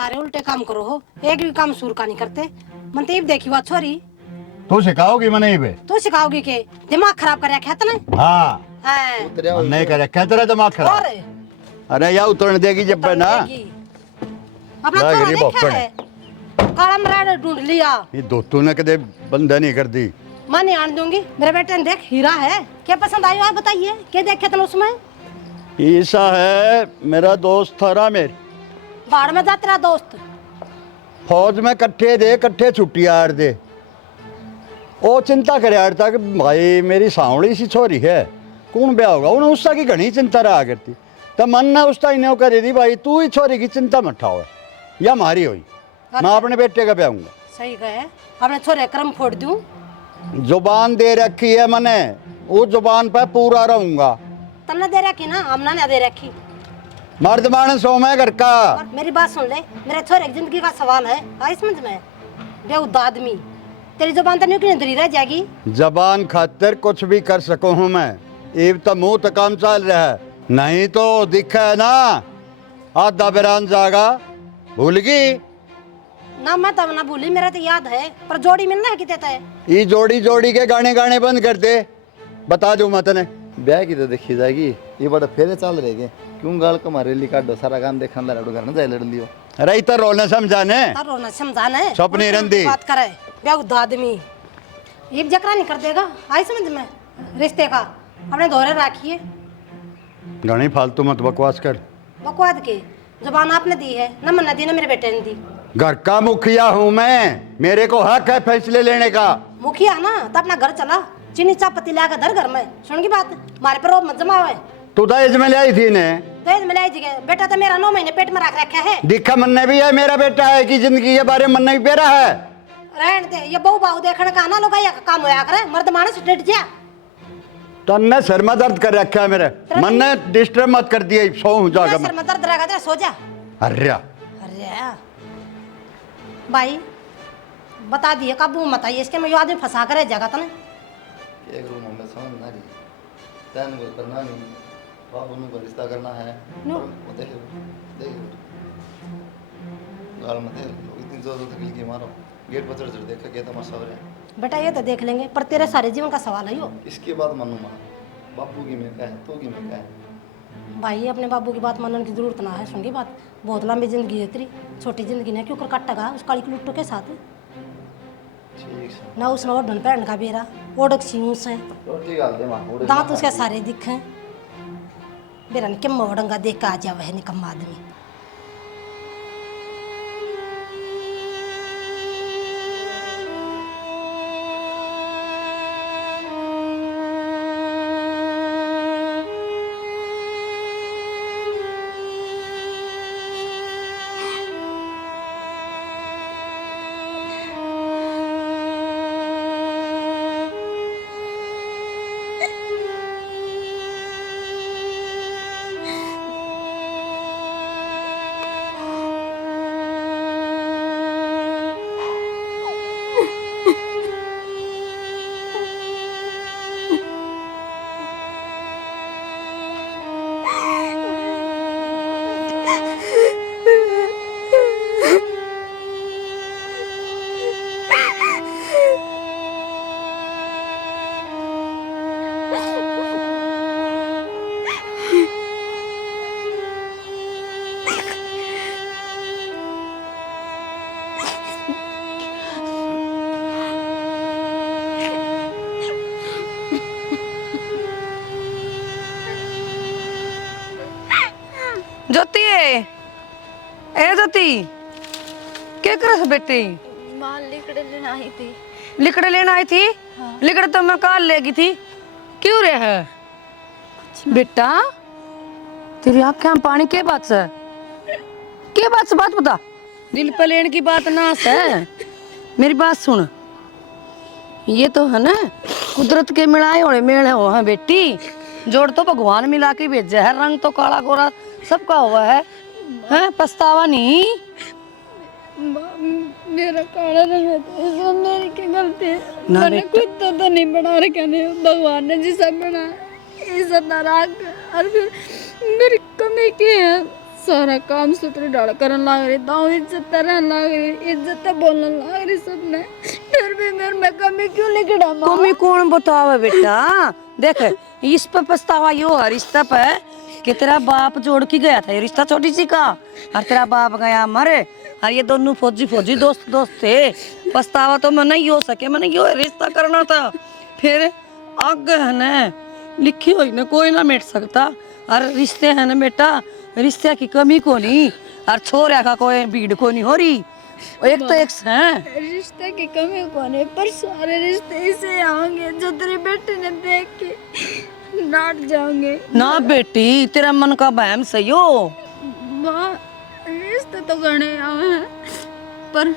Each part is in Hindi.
सारे उल्टे काम करो हो, एक भी काम सुर का नहीं करते। मन तो देखी बात छोरी, तू सिखाओगी मने बे? तू सिखाओगी के? दिमाग खराब कर रखा है तने। हाँ नहीं कर रखा तेरा दिमाग खराब। अरे या उतरने देगी जब ना अपना छोरा देखा है, काला मराड़ ढूंढ लिया। ये दो तूने कदे बंदा नहीं कर दी। मैं नहीं आने दूंगी। मेरे बेटे ने देख हीरा है, क्या पसंद आई आप बताइए, क्या देखे तुम उसमें? ईसा है मेरा दोस्त था रामेर। बाढ़ में जा तेरा दोस्त। फौज में कट्ठे दे कट्ठे छुट्टी आर दे। ओ चिंता करे यार था कि भाई मेरी सांवड़ी सी छोरी है, कौन ब्याह होगा उन्हें उसका की घनी चिंता रहा करती। तो मन ना उसका इन्हें करे दी भाई तू ही छोरी की चिंता मत उठाओ या मारी हुई। मैं अपने बेटे का ब्याहूंगा। सही कहे, अपने छोरे कर्म फोड़ दूं। जुबान दे रखी है मैंने, वो जुबान पर पूरा रहूंगा। तन्ने दे रखी ना, हमने नहीं दे रखी। मर्द मानस हो मैं घर का। मेरी बात सुन ले, मेरे छोरे की जिंदगी का सवाल है, आई समझ में? बेहुद आदमी, तेरी जुबान तो नहीं धरी रह जाएगी। जबान खातिर कुछ भी कर सकूं हूं मैं, ये तो मुंह तो काम चल रहा है, नहीं तो दिखा है ना आधा बिरान जागा भूल गई ना। मैं तब ना भूली, मेरा तो याद है, पर जोड़ी मिलना है कितने है? ये जोड़ी जोड़ी के गाने गाने बंद कर दे, बता दूं मैं तने। ब्याह की तो देखी जाएगी, ये बड़ा फेरे चल रहे क्यों गाल को मारे लिखा दो सारा काम देखने लड़ो घर ना जाए लड़ लियो। अरे इतना रोना समझाने रोना समझाने सपनी रंदी बात करे। बेहुद आदमी ये जकरा नहीं कर देगा, आई समझ में? रिश्ते का अपने दोहरे रखिए। घनी फालतू मत बकवास कर। बकवाद के जुबान आपने दी है ना, मन्ना दी ना मेरे बेटे ने दी। घर का मुखिया हूँ मैं, मेरे को हक है फैसले लेने का। मुखिया ना तो अपना घर चला, चीनी चापत्ती ला धर घर में। सुन की बात, मारे पर रोब मत जमावे। तू दहेज में लाई थी ने? दहेज में लाई थी? बेटा तो मेरा 9 महीने पेट में रख रखा है। दिखा मन्ने भी है मेरा बेटा है कि जिंदगी के बारे में मन्ने भी पेरा है। रहने दे, ये बहु बाहु देखने का ना लोग का काम होया करे, मर्द मानस डट जा। तन्ने सर में दर्द कर रखा है मेरे, मन्ने डिस्टर्ब मत कर दिया, सो जागा सर में दर्द रहेगा तेरा, सो जा। अरे अरे भाई बता दिए, काबू मत आइए इसके, मैं आदमी फंसा कर जगह तो नहीं। एक रूम में समझ ना रही तैन को करना नहीं, बाबू को रिश्ता करना है। नो देख देख गाल मत दे, इतनी जोर तकलीफ की मारो, गेट पर चढ़ देख के तमाशा सवरे। बेटा ये तो देख लेंगे, पर तेरे सारे जीवन का सवाल है यो। इसके बाद मानूंगा बापू की मैं कहे तो की मैं कहे। भाई अपने बाबू की बात मानने की जरूरत ना है। सुन की बात, बहुत लंबी जिंदगी है तेरी, छोटी जिंदगी ने क्यों कर काटेगा उस काली लुट्टो के साथ। ठीक है ना उसने ओढ़न पहन का बेरा ओढ़क सी से रोटी गाल दे मां ओढ़े दांत उसके सारे दिखे बेरा ने किम ओढ़ंगा देख के आ जावे है निकम्मा आदमी। ज्योति ए ज्योति क्या कर बेटी? मां लिकड़े लेने आई थी। लिकड़े लेना आई थी? हाँ। लिकड़े तो मैं काल लेगी थी, क्यों रे है बेटा? तेरी आँखें में पानी के बात से? के बात से बात बता, दिल पे लेने की बात ना है। मेरी बात सुन, ये तो है ना कुदरत के मिलाए होने मेले हो हैं बेटी, जोड़ तो भगवान मिला के भेजा है, रंग तो काला गोरा सबका हुआ है, हैं? पछतावा नहीं। मेरा काला रंग है तो सब मेरी की गलती है। मैंने खुद तो नहीं बना रखा, नहीं भगवान ने जिसे बना इज्जत ना रख, और फिर मेरी कमी की है, सारा काम सूत्र डाल करन लाग रही, दाऊ इज्जत रहन लाग रही, इज्जत बोलने लाग रही सबने, फिर भी मेरे में कमी क्यों लिखड़ा माँ? कमी कौन बतावे बेटा? देख इस पे पछतावा यो है रिश्ता पे कि तेरा बाप जोड़ के गया था, ये रिश्ता छोटी सी का, और तेरा बाप गया मरे, और ये दोनों फौजी फौजी दोस्त दोस्त थे। पछतावा तो मैं नहीं हो सके, मैंने यो रिश्ता करना था। फिर आगे है ना लिखी हुई ना कोई ना मिट सकता, और रिश्ते है ना बेटा, रिश्ते की कमी को नहीं, और छोरा का कोई भीड़ को नहीं हो रही, एक तो एक है। रिश्ते की कमी कौन है, पर सारे रिश्ते ऐसे आएंगे जो तेरे बेटे ने देख के डांट जाओगे। ना बेटी तेरा मन का बहम सही हो। माँ रिश्ते तो गणे आए हैं, पर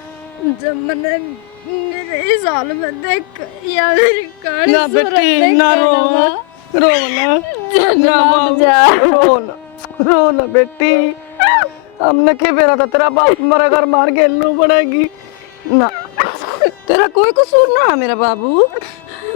जब मैंने मेरे इस हाल में देख या मेरी काली ना सूरत बेटी देख ना कर रो माँ, रो ना ना मत जा। रो ना बेटी, हमने के बेरा था तेरा बाप मरा घर मार के लो पड़ेगी ना, तेरा कोई कसूर ना है मेरा बाबू।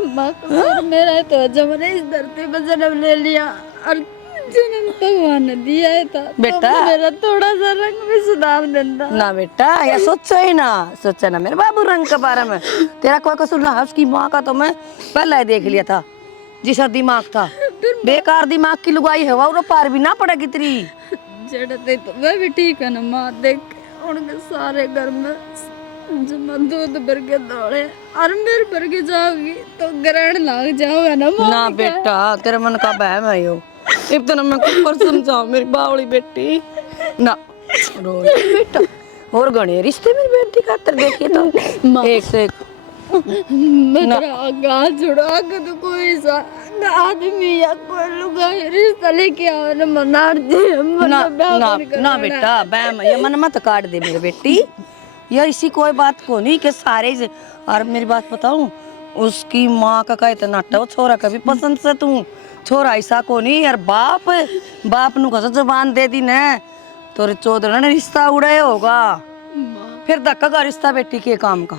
माँ कसूर मेरा है तो जब मैंने इस धरती पर जन्म ले लिया और जन्म भगवान ने दिया है था, बेटा। तो मेरा थोड़ा सा रंग भी सुधार देता। ना बेटा या सोचा ना मेरे बाबू रंग के बारे में, तेरा कोई कसूर ना है। उसकी माँ का तो मैं पहले ही देख लिया था, जिसका दिमाग था बेकार दिमाग की लुगाई है, वो पार भी ना पड़ेगी तेरी। जड़ते तो वह भी ठीक है ना माँ, देख उनके सारे घर में जब मैं दूध भर के दौड़े और मेरे भर के जाओगी तो ग्रहण लग जाओगा ना माँ। ना बेटा तेरे मन का बहम है यो, इतना मैं ऊपर समझाओ मेरी बावली बेटी ना रो बेटा। और गणे रिश्ते मेरी बेटी खातर देखिए तो एक से एक मेरा आगा जुड़ा आगे तो कोई सा आदमी या कोई लुगा रिश्ता लेके आओ ना मनार दे ना ना ना बेटा बहम ये मन मत काट दे मेरी बेटी, यार इसी कोई बात को नहीं कि सारे और मेरी बात बताऊं, उसकी माँ का कहे तो नाटा वो छोरा कभी पसंद से तू छोरा ऐसा को नहीं यार, बाप नु कसो जबान दे दी ने तो चौधरी ने रिश्ता उड़े होगा, फिर धक्का का रिश्ता बेटी के काम का।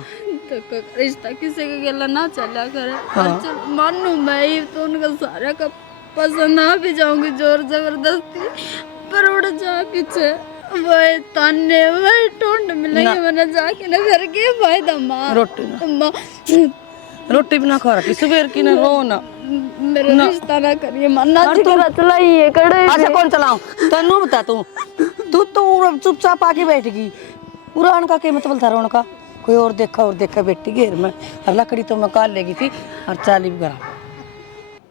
तो रिश्ता किसी के गला ना चला करे। हाँ। चल मानू मैं ही तो उनका सारा का पसंद आ भी जाऊंगी जोर जबरदस्ती, पर उड़ जा पीछे वही ताने वही टोंड मिलेंगे, मैंने जाके ना घर के फायदा माँ रोटी भी ना खा रखी सुबह की ना रो ना मेरा रिश्ता ना करिए मन्ना चलाइए कड़े। अच्छा कौन चलाऊं तनु बता तू तो चुपचाप आके बैठ गई, उड़ान का क्या मतलब था रोन का, कोई और देखा बेटी घेर में, और लकड़ी तो मैं काट लेगी थी और चाली भी करा।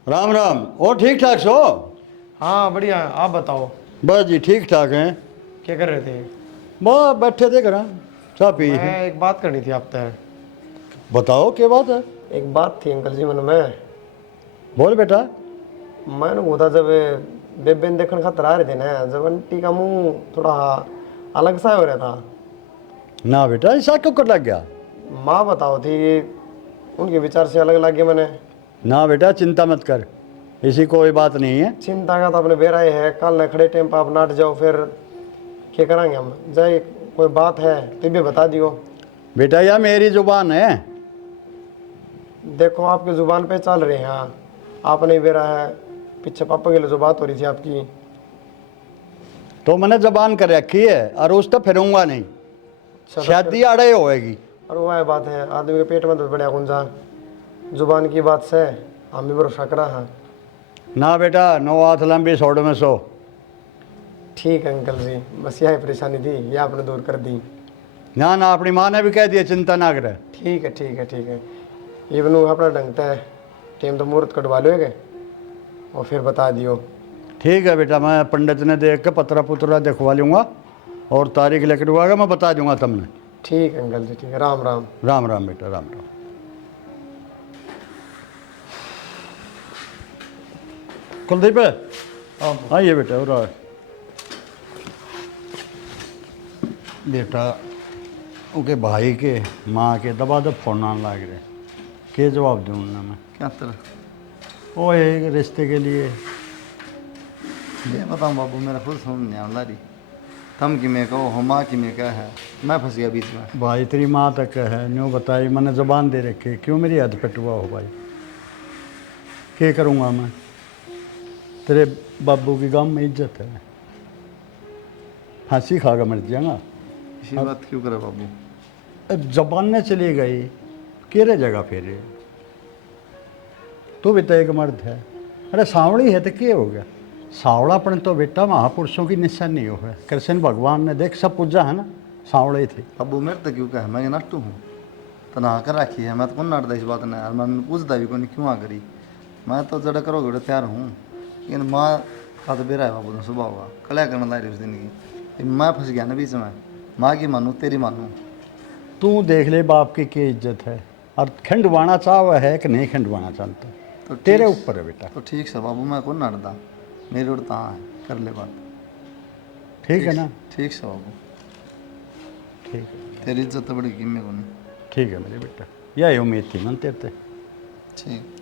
राम राम। और ठीक ठाक सो? हाँ बढ़िया, आप बताओ। बस जी ठीक ठाक हैं। क्या कर रहे थे? बस बैठे थे घर, चाह पी। मैं एक बात करनी थी आपसे। बताओ क्या बात है? एक बात थी अंकल जी मन में। बोल बेटा। मैंने बोला जब बेबे देखने खातर आ रहे थे ना, जब आंटी का मुंह थोड़ा अलग सा हो रहा था। ना बेटा ऐसा क्यों कर लग गया? माँ बताओ थी उनके विचार से अलग लगे मैंने। ना बेटा चिंता मत कर, ऐसी कोई बात नहीं है। चिंता का तो अपने बेराए है, कल न खड़े टाइम पर आप नाट जाओ, फिर क्या करेंगे हम। जाए कोई बात है तो भी बता दियो। बेटा यह मेरी जुबान है। देखो आपकी जुबान पे चल रहे हैं। हाँ आपने बेरा है, पीछे पापा के लिए जो बात हो रही थी आपकी, तो मैंने जबान कर रखी है और उस तो फिरूंगा नहीं, शादी अड़े होएगी। और वह बात है आदमी के पेट में तो बढ़िया गुंजा, जुबान की बात से हम भी भरोसा करा। हाँ ना बेटा नो हाथ लंबी सोड में सो। ठीक है अंकल जी, बस यही परेशानी थी, यह आपने दूर कर दी। ना ना अपनी माँ ने भी कह दिया चिंता ना करे। ठीक है ठीक है ठीक है, ये बनू अपना ढंगता है, टाइम तो मुहूर्त कटवा लोगे और फिर बता दियो। ठीक है बेटा, मैं पंडित ने देख के पतरा पुतरा दिखवा लूँगा और तारीख लेकर हुआ मैं बता दूंगा तुमने। ठीक है अंकल जी, ठीक है। राम राम। राम राम बेटा, राम राम। कुलदीप आइए बेटा। और बेटा उनके भाई के माँ के दबा दब फोन आने लग रहे, के जवाब दूँ उन्हें मैं? क्या तरह वो एक रिश्ते के लिए। ये बताऊँ बाबू, मेरा खुद समझ नहीं आ रही। तम कि मैं कहो हो, माँ की मैं क्या है, मैं फंस गया बीच में। भाई तेरी माँ तक है न्यू बताई, मैंने ज़बान दे रखी, क्यों मेरी हद पिटवा हो भाई? क्या करूँगा मैं? तेरे बाबू की गांव में इज्जत है। फांसी खाकर मर जाएगा। इसी बात क्यों करे बाबू? अब जबान चली गई, केरे जगह फिर तू भी तो एक मर्द है। अरे सांवड़ी है तो क्या हो गया? सांवड़ापन तो बेटा महापुरुषों की निशानी हो है। कृष्ण भगवान ने देख सब पूजा है ना, सांवड़े थे। बाबू मेरे तो क्यों कहे, मैं नट्टू हूँ तो नहा कर रखी है, मैं तो कौन नटदा इस बात ने यार, मैं पूछता भी कौन क्यों आ करी, मैं तो जड़ा करोगे तो तैयार हूँ। लेकिन माँ का तो बेरा है बाबू तो सुबह हुआ कल्या करना ला रही उस दिन की, मैं फंस गया ना बीच में, माँ की मानूँ तेरी मानूँ। तू देख ले बाप की क्या इज्जत है, और खंडवाना चाह है कि नहीं खंडवाना चाहता तो तेरे ठीक- ऊपर है बेटा। तो ठीक से बाबू मैं कौन नटदा, मेरी उड़ता है, कर ले बात। ठीक है ना? ठीक से बाबू, ठीक है, तेरी इज्जत तो बड़ी कीमत को नहीं। ठीक है मेरे बेटा, यही उम्मीद थी मन तेरे से। ठीक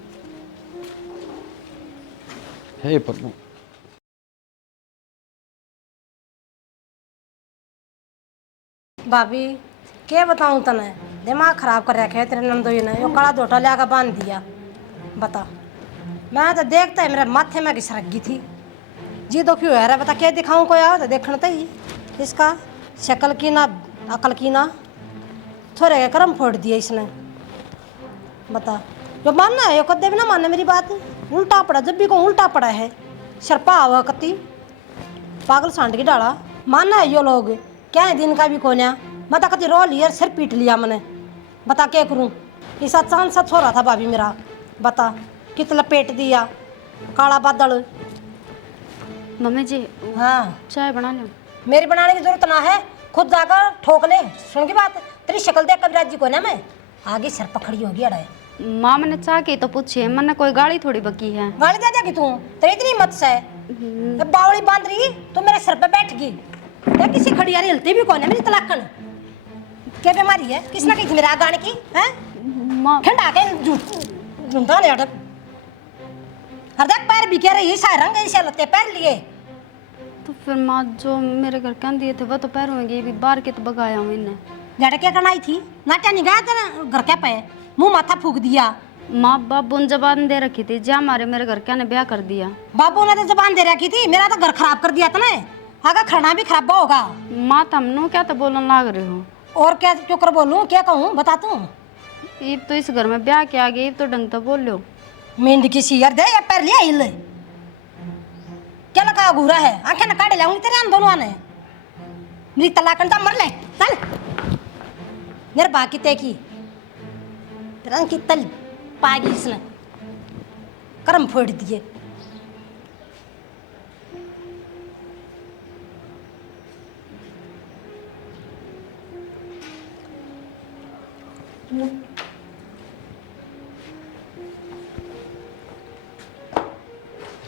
हे प्रभु। भाभी क्या बताऊं तने, दिमाग खराब कर रखे है तेरे नंदोई ने। यो काला धोटा लिया कर बांध दिया। बता, मैं तो देखता है मेरे माथे में घिस रखी थी जी। तो क्यों है रे, बता क्या दिखाऊं कोई आओ तो देखना तो ही इसका शक्ल की ना अकल की ना, थोड़े के कर्म फोड़ दिए इसने। बता, जो मानना है यो कदे भी ना माने मेरी बात, उल्टा पड़ा जब भी को उल्टा पड़ा है। शर्पा आवा कति पागल सांड की डाला, मानना है यो लोग क्या है दिन का भी कोन्या। बता कति रो लिया सिर पीट लिया मैंने, बता क्या करूं। ऐसा चांद सा छोरा था भाभी मेरा, बता कित लपेट दिया काला बादल। मम्मी जी हाँ चाय बना लो। मेरी बनाने की जरूरत ना है, खुद जाकर ठोक ले। सुन की बात, तेरी शक्ल देख कविराज जी को ना मैं आगे सर पकड़ी होगी। अड़े माँ मैंने चाह के तो पूछे, मैंने कोई गाड़ी थोड़ी बकी है। गाली दे देगी तू, तेरी इतनी मत से बावड़ी बांध रही तू मेरे सर पे बैठ गई। देख किसी खड़ियारी हिलती भी कौन है मेरी तलाकन, क्या बीमारी है किसने कही थी मेरे आग गाने की है? माँ ठंडा के झुंडा ले अटक हर देख पैर भी कह रही है सारे रंग ऐसे लते पैर लिए। तो फिर माँ जो मेरे घर कह दिए थे वो तो पैर होंगे, भी बाहर के तो बगाया हूँ इन्हें। जड़ क्या करना आई थी, नाट्या नहीं गया तेरा घर क्या पे मुंह माथा फूक दिया। माँ बाबू ने जबान दे रखी थी, जा मारे मेरे घर क्या ने ब्याह कर दिया। बाबू ने तो जबान दे रखी थी, मेरा तो घर खराब कर दिया तने, आगे खाना भी खराब होगा। माँ तमनु क्या तो बोलने लाग रहे हो। और क्या क्यों कर बोलूं, क्या कहूँ बता तू। ये तो इस घर में ब्याह के आ गए, तो ढंग तो बोल लो। मेंढ की सीयर दे या पैर लिया हिल क्या लगा घूरा है, आंखें न काटे लाऊंगी तेरे आन दोनों आने। मेरी तलाकन तो मर ले चल मेरे बाकी ते की तेरा की तल पागी इसने कर्म फोड़ दिए।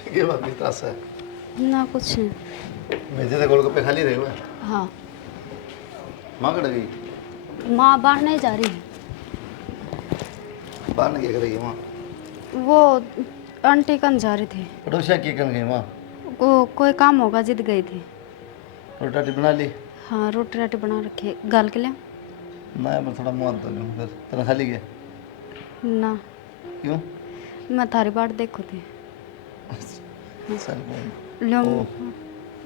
ये बात भी तास है, ना कुछ नहीं। मेरे तो गोलगप्पे खाली रहे हुए। हाँ माँ कट गई, माँ बाहर नहीं जा रही। बाहर नहीं क्या करेगी माँ? वो आंटी कन जा रही थी, पड़ोसिया क्या कर गई माँ? वो कोई काम होगा जिद गई थी। रोटी राटी बना ली? हाँ रोटी राटी बना रखी है, गाल के लिए। मैं मैं थोड़ा मुँह धो लूँ, फिर तेरा खाली गया ना क्यों? मैं थारी बाट देखो थी। सर लो ओ,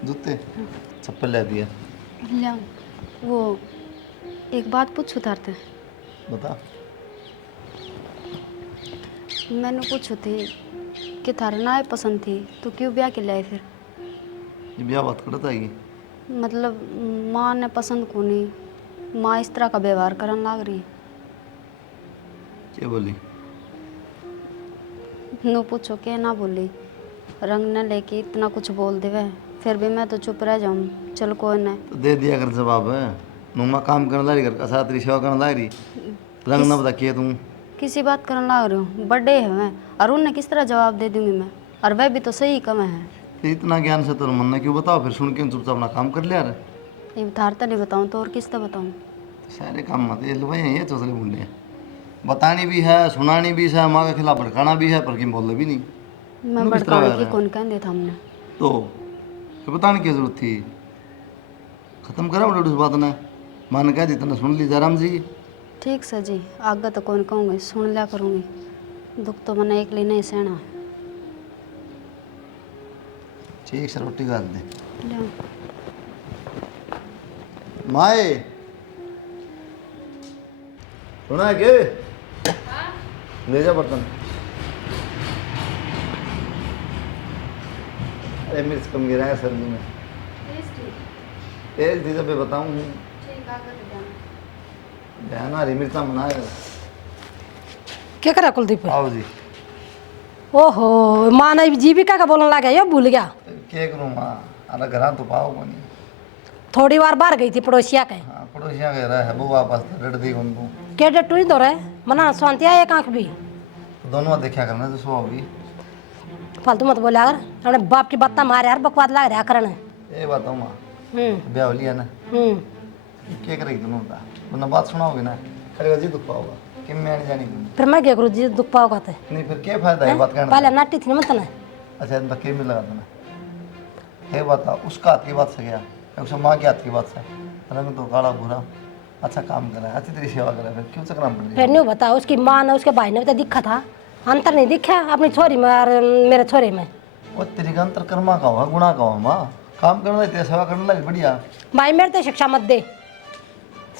जूते चप्पल ले दिया। लिया। वो एक बात पूछू थारते, बता। मैंने पूछू थी कि थारे ना पसंद थी तो क्यों ब्याह के लिए फिर? ये ब्याह बात करता है मतलब माँ ने पसंद को नहीं, माँ इस तरह का व्यवहार करने लग रही। क्या बोली? नो पूछो क्या ना बोली, रंग न लेके इतना कुछ बोल देवे, फिर भी मैं तो चुप रह जाऊँ। चल कोई नहीं। तो दे दिया कर जवाब है। नुमा काम करने ला रही, घर का साथ रही, सेवा करने ला रही, रंग ना बता किए तुम किसी बात करने लग रही हूँ, बर्थडे है मैं, और उन्हें किस तरह जवाब दे दूंगी मैं, और वह भी तो सही कम है। फिर इतना ज्ञान से तो मन ने क्यों बताओ, फिर सुन के चुपचाप अपना काम कर लिया रे। ये थारता नहीं बताऊँ तो और किस तरह बताऊँ? सारे काम मत ये भाई ये चौसले मुंडे बतानी भी है, सुनानी भी है, माँ के खिलाफ भड़काना भी है, पर किम बोल भी नहीं। मैं किस तरह भड़काने है की रे? कौन कह देता हमने। तो फिर बताने की जरूरत थी, खत्म करा उस बात ने, माँ ने कह दी तने सुन ली जयराम जी। ठीक सर जी, आगे तो कौन कहूँगी, सुन लिया करूँगी, दुख तो मैंने एक लिए नहीं सहना। ठीक से रोटी खा दे। ले माए सुना है के ले जा बर्तन। अरे मिर्च कम गिरा है सब्जी में। तेज थी जब बताऊँ ध्यान हरी मिर्चा बनाए। क्या करा कुलदीप? आओ जी। ओहो माँ ने जीविका का बोलने लगा ये भूल गया। क्या करूँ माँ अरे घर तो पाओ को नहीं। थोड़ी बार बाहर गई थी पड़ोसिया के। हाँ पड़ोसियाँ कह रहा है वो वापस रट दी उनको। के डटू ही दो रहे मना शांति आए एक आंख भी। तो दोनों देखा करना तो सो भी फालतू मत बोला यार अपने बाप की बात मारे यार बकवास लग रहा करने। ये बताओ माँ ब्याह हो लिया ना क्या करेगी दोनों का वरना बात सुनाओगे ना करेगा जी दुख पाओगा कि मैं नहीं जानी फिर मैं क्या करूँ जी दुख पाओगा तो नहीं फिर क्या फायदा है बात करने पहले नाटी थी ना मत ना। अच्छा इनका क्या मिल लगा था ये बता उसका हाथ की बात से गया उसका माँ के हाथ की बात से रंग तो काला बुरा अच्छा काम करा है अच्छी तेरी सेवा करा फिर क्यों चक्राम पड़ फिर नहीं बता उसकी माँ ने उसके भाई ने तो दिखा था अंतर नहीं दिखा अपनी छोरी में और मेरे छोरे में। वो तेरी का अंतर कर्मा का हुआ गुणा का हुआ माँ काम करना तेरी सेवा करने लगी बढ़िया। भाई मेरे तो शिक्षा मत दे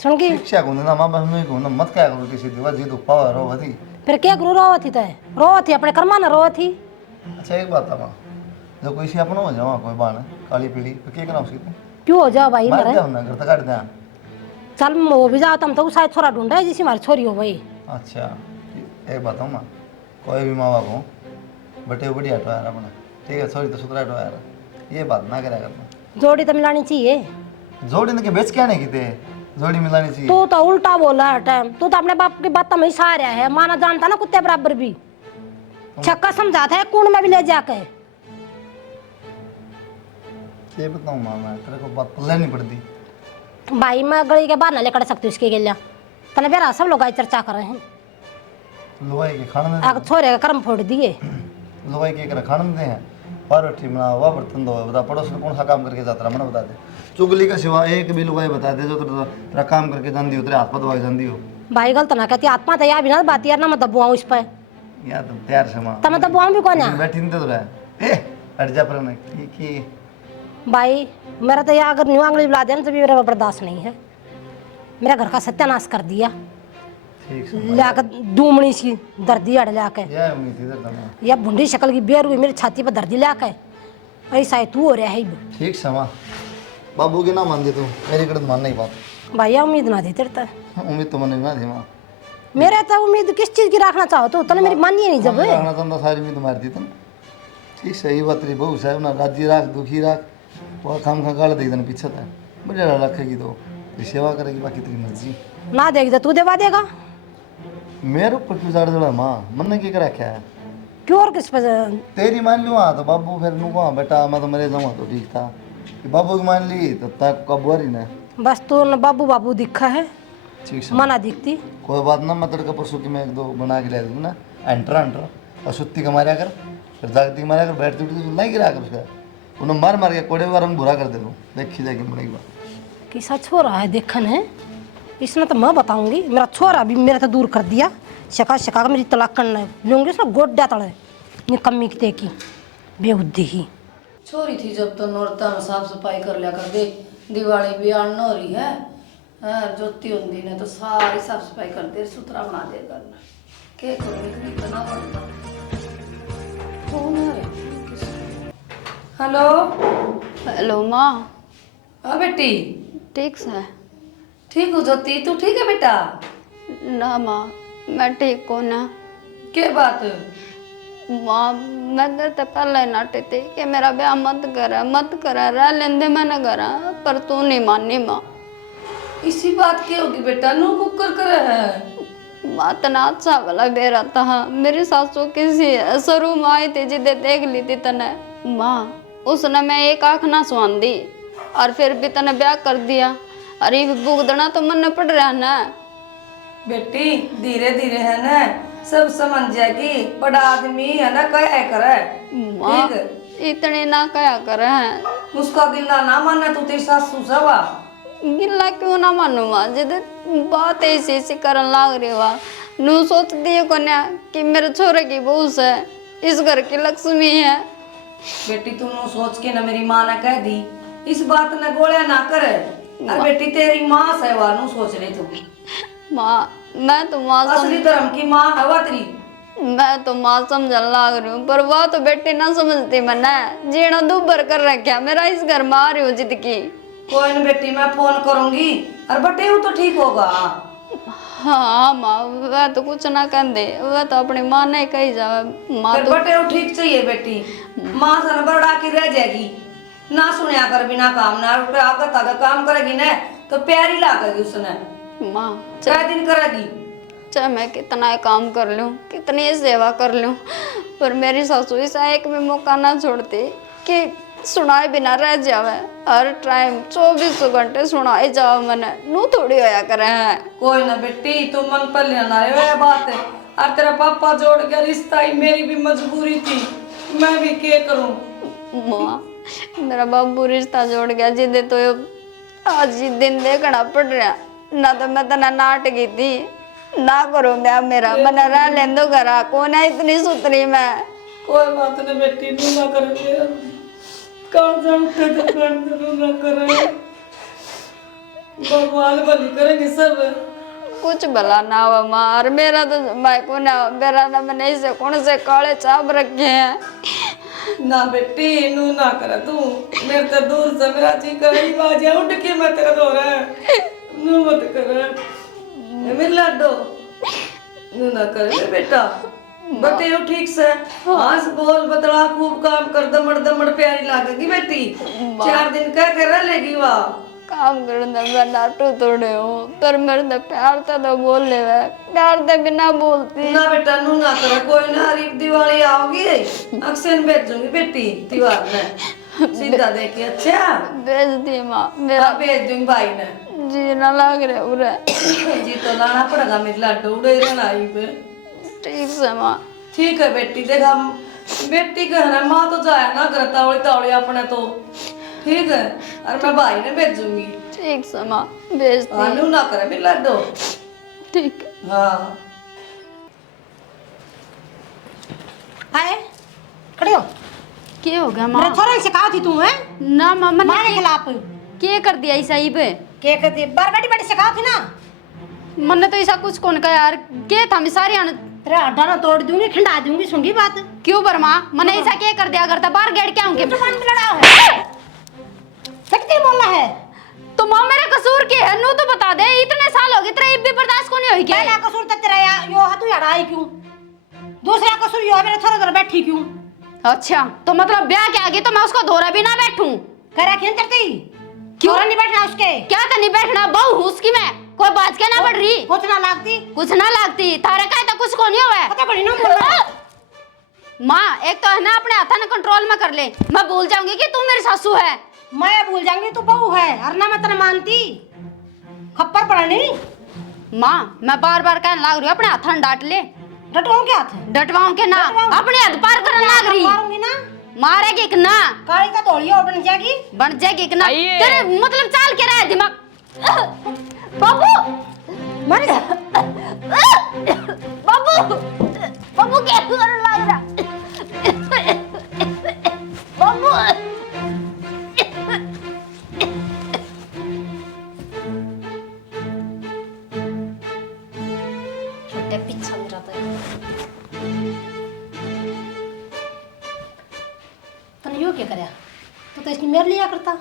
सुन की शिक्षा को ना माँ बहन में को ना मत क्या करो किसी दिवा जी दुख पावा रो वधी। फिर क्या करूँ रोवा थी तो रोवा थी अपने कर्मा ना रोवा थी। अच्छा एक बात है माँ जो कोई से अपना हो जाओ कोई बाण काली पीली तो क्या करा उसकी क्यों हो जाओ भाई मार मेरे दिया ना घर तक काट दिया। चल वो भी जाओ तुम तो शायद छोरा ढूंढा है जिसकी हमारी छोरी हो भाई। अच्छा एक बात हो माँ कोई भी माँ बाप हो बटे बढ़िया हटवा यार अपना ठीक है सॉरी तो सुधरा हटवा यार ये बात ना करा करना। जोड़ी तो मिलानी चाहिए। जोड़ी ने के बेच क्या नहीं की थे जोड़ी मिलानी चाहिए। तू तो उल्टा बोला है टाइम तू तो अपने बाप की बात में सारा है माना जानता ना कुत्ते बराबर भी छक्का समझाता है कूण में भी ले जाके। ये बताऊँ माँ मैं तेरे को बात पल्ले नहीं पड़ती। भाई मैं गली के बाहर ना लेकर सकती उसके गलिया तने बेरा सब लोग आई चर्चा कर रहे हैं। लोहाई के खाने आग छोरे का कर्म फोड़ दिए। लोहाई के खाने देते हैं पार्वती बना हुआ बर्तन दो बता पड़ोस में कौन सा काम करके जाता रहा मैंने बता दे चुगली का सिवा एक भी लुगाई बता दे जो तेरा काम करके जान हो तेरे हाथ पदवा जान हो। भाई गलत ना कहती आत्मा तो यार बिना बात यार ना मैं दबुआ उस पर यार तुम तैयार से माँ तब मैं दबुआ भी कौन है बैठी नहीं तो रहा ए हट जा पर ना की भाई मेरा तो यार अगर न्यू आंगली बुला दिया ना तो भी मेरा बर्दाश्त नहीं है। मेरा घर का सत्यानाश कर दिया ठीक से लाकर दूमड़ी सी दर्दी अड़ लाके यह उम्मीद थी तेरे को। या भुंडी शक्ल की बेर हुई मेरी छाती पर दर्दी लाके ऐसा है तू हो रहा है ठीक से माँ बाबू की ना मान दे तू मेरी कड़त मान नहीं बात भैया उम्मीद ना थी तेरे तक उम्मीद तो मन ना थी माँ मेरे तो उम्मीद किस चीज की रखना चाहो तो तने मेरी मानी नहीं जब रहना तो सारी उम्मीद मारती तुम ठीक सही बात रही बहू साहब ना राजी राख दुखी राख वो खाम खा गाड़ देगी पीछे था बढ़िया रखेगी तो सेवा करेगी बाकी तेरी मर्जी ना देगी तो तू देवा देगा। मेरे ऊपर क्यों जाड़ जड़ा माँ मन ने क्या रखा है क्यों और किस पर तेरी मान लूँ हाँ तो बाबू फिर नू वहाँ बेटा मैं तो मरे जाऊँ तो ठीक था बाबू की मान ली तो तक कब रही ना बस तू न बाबू बाबू दिखा है ठीक से मना दिखती कोई बात ना मैं तड़का परसों की मैं एक दो बना के ले दूँ ना एंटर और सुत्ती का मारा कर फिर जागती का मारा कर बैठती उठती तो नहीं गिरा कर उसका उन्हें मार मार के कोड़े का रंग बुरा कर दे दूँ देखी जाएगी बड़ी बात किसा छोरा है देखन है इसने तो मैं बताऊंगी मेरा छोरा भी मेरे तो दूर कर दिया शका शका मेरी तलाक करना लूंगी उसने गोड्डा तड़े निकम्मी की तेकी बेहुद्दी ही। छोरी थी जब तो नौरता में साफ सफाई कर लिया कर दे दिवाली भी आन हो रही है जोती होंगी ने तो सारी साफ सफाई कर दे सुथरा बना दे करना क्या करूँगी करना पड़ता। कौन है? हेलो हेलो माँ हाँ बेटी ठीक से ठीक हो जोती तू ठीक है बेटा? ना माँ मैं ठीक हूँ ना। क्या बात माँ मैं तो पहले नाटे थी कि मेरा ब्याह मत करा रह लेंदे मैंने करा पर तू नहीं मानी माँ। इसी बात की होगी बेटा नू कुकर करे है माँ तना अच्छा वाला बेरा था मेरी सासू किसी शुरू में आई थी जिदे देख ली थी तने माँ उसने मैं एक आँख ना सुन दी और फिर भी तने ब्याह कर दिया अरे भुगतना तो मन पड़ रहा ना। बेटी धीरे धीरे है ना सब समझ जाएगी बड़ा आदमी है ना क्या करे माँ ठीक इतने ना क्या करे हैं उसका गिल्ला ना माने तू तेरी सासू सवा गिल्ला क्यों ना मानू माँ जिद बात ऐसी ऐसी करन लाग रही वा नू सोच दिए को ना कि मेरे छोरे की बहू है इस घर की लक्ष्मी है। बेटी तू सोच के ना मेरी माँ ने कह दी इस बात ने गोलियां ना करे अरे बेटी तेरी माँ सहवार नु सोच रही तू। माँ मैं तो माँ असली धर्म की माँ है वा तेरी। मैं तो माँ समझन लाग रही हूँ, पर वह तो बेटी ना समझती मैंने। जीना दुबर कर रखा मेरा, इस घर में आ रही हूँ जिद की। कोई न बेटी मैं फोन करूंगी और बटे वो तो ठीक होगा। हाँ माँ वह तो कुछ ना कह दे, वह तो अपनी माँ ने कही जावे। माँ फिर तो बटे वो ठीक चाहिए बेटी, माँ सन बड़ा की रह जाएगी ना, सुनया कर बिना काम ना, आगे तक काम करेगी ना तो प्यारी लागेगी उसने। माँ चाहे दिन करेगी। चाहे मैं कितना ही काम कर लूँ, कितनी ही सेवा कर लूँ, पर मेरी सासू ऐसा एक भी मौका ना छोड़ती कि सुनाए बिना रह जावे। हर टाइम 24 घंटे सुनाए जाओ मैंने, नू थोड़ी होया करे है। कोई ना बेटी तू मन पर लेना रे, वह बात है। और तेरा पापा जोड़ गया रिश्ता ही, मेरी भी मजबूरी थी, मैं भी क्या करूं। माँ मेरा बाबू रिश्ता जोड़ गया जिदे तो आज ही दिन देखना पड़ रहा, ना तो मैं तना नाट गई थी ना करो मैं मेरा मैंने रह लें दो घरा, कौन है इतनी सुतरी मैं। कोई बात नहीं बेटी, नू ना करे कौन जानते तो कौन नू ना करे, भगवान भली करेंगे सब। कुछ भला ना हुआ माँ, और मेरा तो भाई को ना, मेरा ना मैंने इसे कौन से काले चाप रखे हैं। ना बेटी नू ना करे तू, मेरे तो दूर से मेरा जी करे बाजे उठ के मैं तेरा रो रहा है, नू मत करे मेरे लाडो, नू ना करे बेटा। बटे वो ठीक से हंस बोल बतला खूब काम कर, दमड़ दमड़ प्यारी लागेगी बेटी, 4 दिन कह के रह लेगी वाह। काम करने में नाटू तोड़े हो, पर मेरे तो प्यार तो बोल ले, प्यार तो बिना बोलती ना बेटा नू ना करे, कोई ना रीब दिवाली आओगी अक्सर भेजूंगी बेटी त्योहार में, सीधा देखिए। अच्छा भेज दी माँ, मेरा भेज दूंगी भाई ने। जी ना लाग रहे उरे। जी तो लाना पड़ेगा मेरे लाडो, उड़े रहना ही पे। ठीक से माँ। ठीक है बेटी, देखा बेटी कहना माँ तो जाया ना करे तावड़ी तावड़ी अपने तो, ठीक है। और मैं भाई ने भेजूंगी। ठीक से माँ भेज दी। आलू ना करे मेरे लाडो। ठीक है। हाँ आए खड़े हो। क्या हो गया मेरे माँ? छोरे से कहा थी तू है ना मामा माँ के खिलाफ क्या कर दिया ऐसा ही पे? के कहती बार बेटी बेटी से कहा थी ना, मैंने तो ऐसा कुछ कौन कहा यार, क्या था मैं सारी तेरा हड्डा ना तोड़ दूंगी, खिंडा दूंगी, सुनगी बात। क्यों बर्मा मैंने ऐसा क्या कर दिया, करता बाहर गेट क्या होंगे? जवान में लड़ा है सकती बोलना है तो माँ मेरा कसूर क्या है, नू तो बता दे, इतने साल हो गए तेरा एक भी बर्दाश्त को नहीं हुई क्या? पहला कसूर तो तेरा यो है, तू हड़ाई क्यों? दूसरा कसूर यो है मेरे थोड़ा देर बैठी क्यों? अच्छा तो मतलब ब्याह के आगे तो मैं उसको धोरा भी ना बैठूं? कह रखी है तेरी क्यों नहीं बैठना उसके? क्या था नहीं बैठना, बहू हूँ उसकी मैं, कोई बात क्या ना पड़ रही, कुछ ना लागती, कुछ ना लागती, थारे का तो कुछ को नहीं हुआ पता पड़ी ना बोलना। माँ एक तो है ना अपने हाथा ने कंट्रोल में कर ले, मैं भूल जाऊंगी कि तू मेरी सासू है। मैं भूल जाऊंगी तू बहू है, और ना मैं तेरे मानती खप्पर पड़नी। माँ मैं बार बार कहने लाग रही हूँ अपने हाथा ने डांट ले। डटवाऊं क्या हाथ? डटवाऊं के ना, डटवाऊं। अपने हद पार करने लाग रही, मारूंगी ना, मारेगी कि ना, काली का धोलिया और बन जाएगी। बन जाएगी कि ना, तेरे मतलब चाल के रहा है दिमाग। बाबू मर गया बाबू बाबू क्या करने लग रहा? बाबू छोटे पीछा मेरा तने यो क्या करया? तो इसकी मेर लिया करता।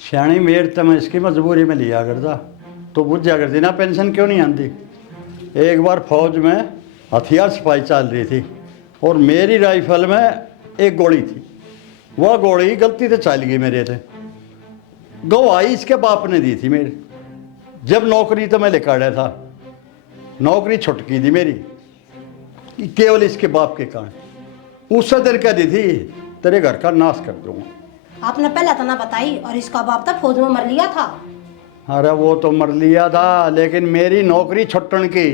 सियाणी मेर तो मैं इसकी मजबूरी में लिया करता, तो बुझ जा करती ना, पेंशन क्यों नहीं आती। एक बार फौज में हथियार सफाई चल रही थी और मेरी राइफल में एक गोली थी, वह गोली गलती से चल गई मेरे से, गवाही इसके बाप ने दी थी मेरी। जब नौकरी तो मैं लेकर आया था, नौकरी छुटकी थी मेरी केवल इसके बाप के कारण। उससे देर कह दी थी तेरे घर का नाश कर दूंगा। आपने पहले तो ना बताई, और इसका बाप तो फौज में मर लिया था। अरे वो तो मर लिया था, लेकिन मेरी नौकरी छुट्टन की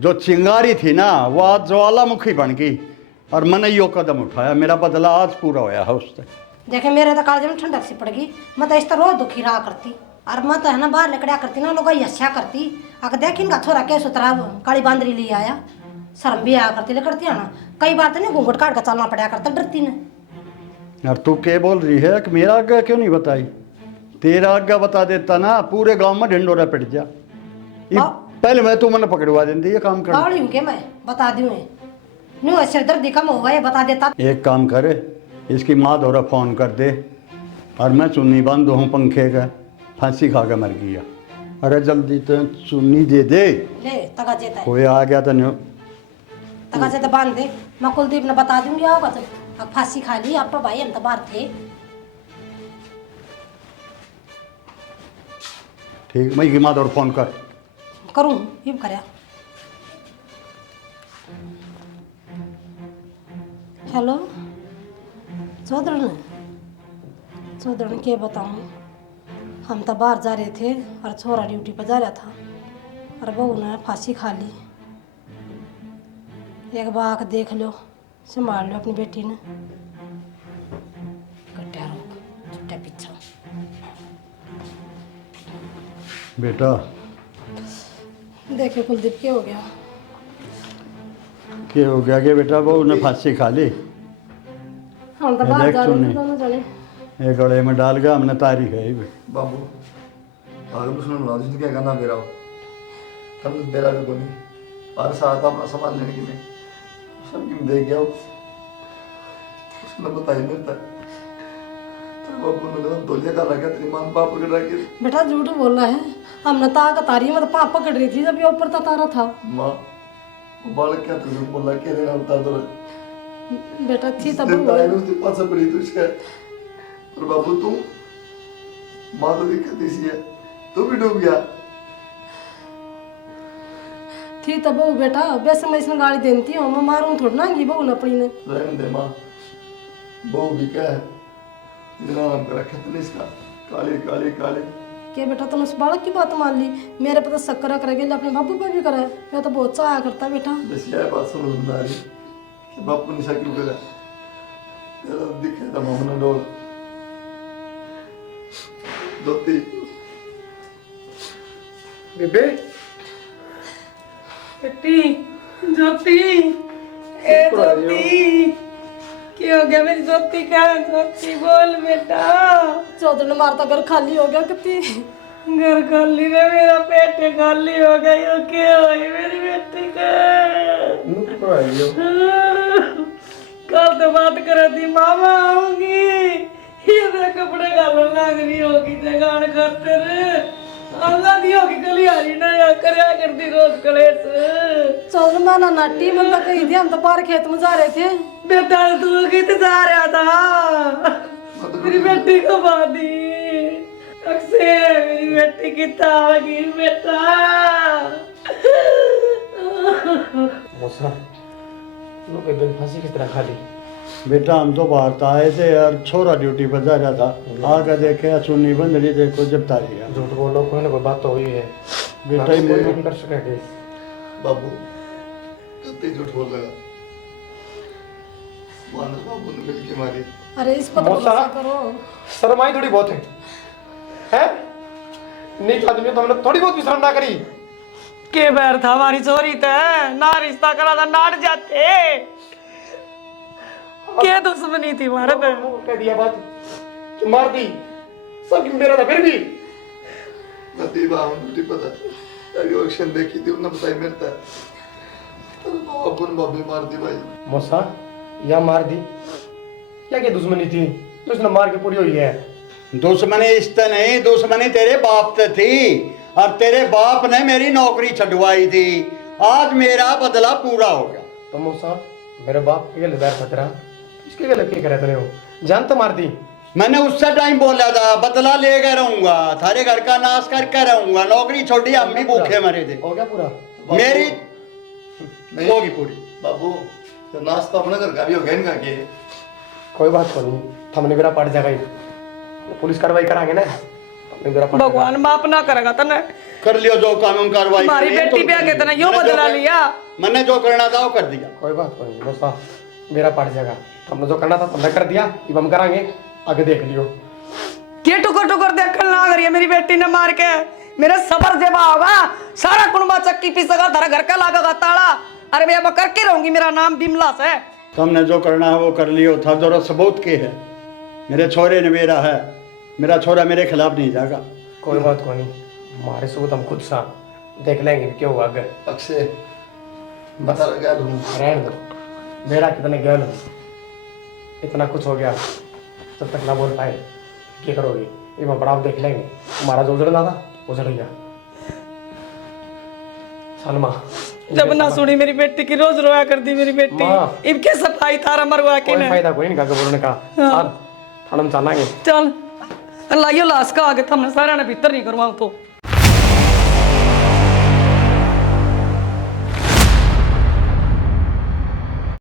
जो चिंगारी थी ना, वो आज ज्वालामुखी बन गई और मैंने यो कदम उठाया, मेरा बदला आज पूरा होया है उससे। देखे मेरे तो कालजे में ठंडक सी पड़ गई, मैं तो इस तरह रोज दुखी रहा करती, और मैं तो है ना बाहर निकड़ा करती ना, लोग हस्या करती, अगर देख इनका छोरा क्या सुतरा काली बांदरी ले आया, शर्म भी आया करती ले करती है ना, कई बार तो नहीं घूंघट काट कर चलना पड़ा करता डरती ने। यार तू क्या बोल रही है कि मेरा आगे क्यों नहीं बताई? तेरा आगे बता देता ना, पूरे गांव में ढिंडोरा पिट जा। ये पहले मैं तू मैंने पकड़वा देती ये काम कर। बावड़ी हूँ के मैं बता दूँ न्यू सिरदर्दी कम हुआ है बता देता। एक काम करे, इसकी माँ दोरा फोन कर दे और मैं चुन्नी बांध हूँ पंखे का, फांसी खा के मर गया। अरे जल्दी तो चुन्नी दे दे। ले तगा जेता है, कोई आ गया तो नहीं। तगा जेता बांध दे। मैं कुलदीप ने बता दूंगी आओगा तो। अब फांसी खा ली आप तो भाई, हम तो बाहर थे। ठीक, मैं की माँ दोरा फोन कर। करूँ ये करया। हेलो चौधरी के बताऊँ, हम तो बाहर जा रहे थे और छोरा ड्यूटी पर जा रहा था और बहू ने फांसी खा ली। एक बार देख लो, संभाल लो अपनी बेटी ने। कट्टा रोक छुट्टा पीछा। बेटा देखिए कुलदीप क्या हो गया। क्या हो गया कि बेटा बहू ने फांसी खा ली। हम तो बाहर देख जा रहे सुनी। थे दोनों जने। ये गले में डाल गया हमने, तारीख है ये भी। बाबू आगे मुझे ना जिसने क्या करना बेरा हो तब बेरा भी कोनी और साथ अपना सामान लेने की मैं सब की दे गया उसने बताई मेरे तक तो बाबू ने कहा दोलिया का लगा तेरी मां बाप पकड़ रखी बेटा झूठ बोल रहा है, हमने ताक तारी में तो पाप पकड़ रही थी जब ये ऊपर तारा था। मां बालक क्या तुझे बोला के देना उतार दो बेटा थी तब ताई ने उसके पास पड़ी तो इसका और बाबू तू मां तो दिक्कत इसी है तू भी डूब गया थी तब बहू बेटा वैसे मैं इसमें गाड़ी देती हूँ, मैं मारूँ थोड़ी ना बहू ने अपनी ने। रहने दे माँ बहू भी क्या है इतना नाम करा खतने इसका काले काले काले क्या बेटा तुमने उस बालक की बात मान ली, मेरे पे तो शक्कर करेगी अपने बापू पे भी करा है। मैं तो बहुत चाहा करता बेटा। बस यह बात समझ में आ रही कि बापू निशा क्यों करा तेरा दिखे था मोहन डोल दोती बेबे बेटी ज्योति, ए ज्योति क्या हो गया मेरी ज्योति का? ज्योति बोल बेटा। चौधरी ने मारता घर खाली हो गया कितनी। घर खाली रे, मेरा पेट खाली हो गया। यो क्या हुई मेरी बेटी का? कल तो बात कर थी मामा आऊंगी, ये कपड़े गालन लाग रही होगी जगान करते रे। अल्लाह दी होगी कली आ रही ना या करया करती रोज कलेस। चौधरी मैं ना नाटी मन तो कही थी, हम तो बाहर खेत में जा रहे थे। बेटा तू कितने जा रहा था? मेरी बेटी को बादी अक्सर मेरी बेटी की तागी बेटा। मौसा लो बेबे ने फांसी किस तरह खा ली? बेटा हम तो बाहर तो आए थे यार, छोरा ड्यूटी पर जा रहा था, आकर देखे चुन्नी बंद रही, देखो जब तारी है। झूठ बोलो, कोई ना कोई बात तो हुई है। बेटा ही कोई बोलो। नहीं कर सका केस। बाबू कितने झूठ बोल रहा मानस बाबू ने मिलके मारी अरे इस पर तो मौसा। भरोसा करो। शर्म आई थोड़ी बहुत है हैं? नीक आदमी तो हमने थोड़ी बहुत भी शर्म ना करी। के बैर था हमारी चोरी ते ना रिश्ता करा था नाट जाते। क्या दुश्मनी थी हमारे पे? कह दिया बात कि मार दी सब मेरा था फिर भी नदी बाहर ड्यूटी पता अभी ऑक्शन देखी थी उन्होंने बताई मेरे तक बाबू ने बाबे मार दी भाई मौसा या मार दी क्या क्या दुश्मनी थी तो उसने मार के पूरी हुई है। दुश्मनी इससे नहीं, दुश्मनी तेरे बाप से थी और तेरे बाप ने मेरी नौकरी छुड़वाई थी। आज मेरा बदला पूरा हो गया। तो मौसा मेरे बाप के गले बैर खतरा इसके गले क्या करे तेरे हो जान तो मार दी। मैंने उससे टाइम बोला था बदला लेकर रहूंगा, थारे घर का नाश करके रहूंगा, नौकरी छोड़ी, हम भी भूखे मरे थे। हो गया पूरा? मेरी नहीं होगी पूरी। बाबू तो नाश्ता अपने घर का भी हो गया इनका के कोई बात को नहीं, हमने मेरा पड़ जाएगा ही। पुलिस कार्रवाई कराएंगे ना, हमने मेरा पड़ भगवान माफ ना करेगा तने। कर लियो जो कानून कार्रवाई हमारी करनी है, बेटी तुम ब्याह कर के लियो। तना यो मैंने जो बदला कर- लिया। मैंने जो करना था वो कर दिया। कोई बात को नहीं मौसा मेरा पड़ जाएगा। हमने जो करना था हमने कर दिया, अब हम कराएंगे, आगे देख लियो। के टुकर टुकर देखने लग रही है मेरी बेटी ने मार के। मेरे सबर जेबा होगा सारा कुंबा चक्की पीसेगा, धारा घर का लागेगा ताला। अरे भैया मैं करके रहूंगी, मेरा नाम बिमला से। तुमने जो करना है वो कर लियो था, जरूरत सबूत की है। मेरे छोरे ने मेरा है, मेरा छोरा मेरे खिलाफ नहीं जाएगा। कोई बात को नहीं, हमारे सबूत हम खुद सा देख लेंगे कि क्या हुआ आगे। अक्षय बता गया हूँ। रहने दो, मेरा कितने गैल हूँ, इतना कुछ हो गया, जब तक ना बोल पाए क्या करोगे, ये मैं बड़ा देख लेंगे। हमारा जो उजड़ना था उजड़ गया। सलमा जब ना सुनी मेरी बेटी की, रोज रोया कर दी मेरी बेटी। माँ। इनके सफाई थारा मरवा के कोई ने। फायदा कोई नहीं का बोलने का। चल थाने में चलेंगे। चल लाइयो लाश का आगे, हमने सारा ने भीतर नहीं करवाऊं तो